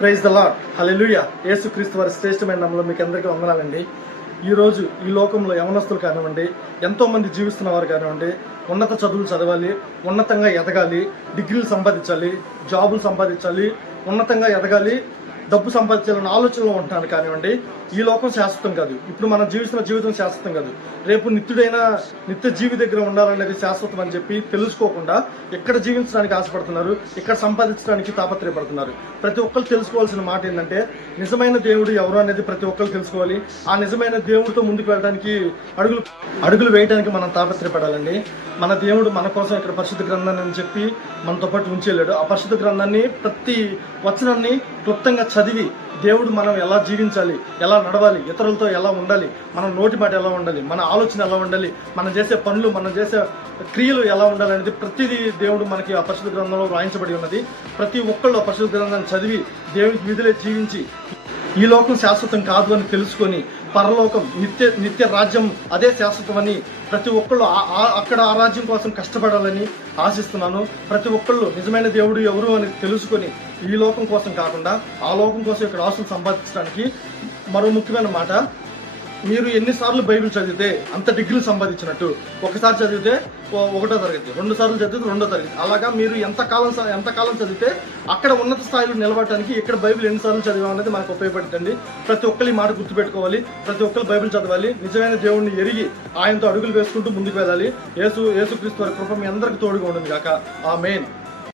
Praise the lord. హల్లెలూయా. యేసుక్రీస్తు వారి శ్రేష్టమైన నామములో మీకు అందరికీ వందనాలండి. ఈరోజు ఈ లోకంలో యవనస్తులు కానివ్వండి, ఎంతో మంది జీవిస్తున్న వారు కానివ్వండి, ఉన్నత చదువులు చదవాలి, ఉన్నతంగా ఎదగాలి, డిగ్రీలు సంపాదించాలి, జాబులు సంపాదించాలి, ఉన్నతంగా ఎదగాలి, డబ్బు సంపాదించాలన్న ఆలోచనలో ఉంటున్నాను. కానివ్వండి, ఈ లోకం శాశ్వతం కాదు. ఇప్పుడు మనం జీవిస్తున్న జీవితం శాశ్వతం కాదు. రేపు నిత్య జీవి దగ్గర ఉండాలనేది శాశ్వతం అని చెప్పి తెలుసుకోకుండా ఇక్కడ జీవించడానికి ఆశపడుతున్నారు, ఇక్కడ సంపాదించడానికి తాపత్రయపడుతున్నారు. ప్రతి ఒక్కరు తెలుసుకోవాల్సిన మాట ఏంటంటే, నిజమైన దేవుడు ఎవరు అనేది ప్రతి ఒక్కరు తెలుసుకోవాలి. ఆ నిజమైన దేవుడితో ముందుకు వెళ్ళడానికి అడుగులు వేయడానికి మనం తాపత్రయపడాలండి. మన దేవుడు మన కోసం ఇక్కడ పరిశుద్ధ గ్రంథాన్ని అని చెప్పి మనతో పాటు ఉంచేళ్ళాడు. ఆ పరిశుద్ధ గ్రంథాన్ని ప్రతి వచనాన్ని క్లుప్తంగా చదివి దేవుడు మనం ఎలా జీవించాలి, ఎలా నడవాలి, ఇతరులతో ఎలా ఉండాలి, మన నోటి మాట ఎలా ఉండాలి, మన ఆలోచన ఎలా ఉండాలి, మనం చేసే పనులు, మనం చేసే క్రియలు ఎలా ఉండాలి అనేది ప్రతిదీ దేవుడు మనకి ఆ పరిశుద్ధ గ్రంథంలో వ్రాయించబడి ఉన్నది. ప్రతి ఒక్కళ్ళు ఆ పరిశుద్ధ గ్రంథాన్ని చదివి దేవునికి విధులే జీవించి ఈ లోకం శాశ్వతం కాదు అని తెలుసుకొని పరలోకం నిత్య రాజ్యం అదే శాశ్వతం అని ప్రతి ఒక్కళ్ళు అక్కడ ఆ రాజ్యం కోసం కష్టపడాలని ఆశిస్తున్నాను. ప్రతి ఒక్కళ్ళు నిజమైన దేవుడు ఎవరు అని తెలుసుకొని ఈ లోకం కోసం కాకుండా ఆ లోకం కోసం ఇక్కడ ఆస్తులు సంపాదించడానికి మరో ముఖ్యమైన మాట, మీరు ఎన్నిసార్లు బైబిల్ చదివితే అంత డిగ్రీలు సంపాదించినట్టు. ఒకసారి చదివితే 1వ తరగతి, 2 సార్లు చదివితే 2వ తరగతి, అలాగా మీరు ఎంతకాలం చదివితే అక్కడ ఉన్నత స్థాయిలో నిలబడటానికి ఇక్కడ బైబిల్ ఎన్నిసార్లు చదివామనేది మనకు ఉపయోగపడుతుంది. ప్రతి ఒక్కరి మాట గుర్తుపెట్టుకోవాలి, ప్రతి ఒక్కరు బైబిల్ చదవాలి, నిజమైన దేవుడిని ఎరిగి ఆయనతో అడుగులు వేసుకుంటూ ముందుకు వెళ్ళాలి. యేసుక్రీస్తు వారి కృప మీ అందరికీ తోడుగా ఉంటుంది గాక. ఆమేన్.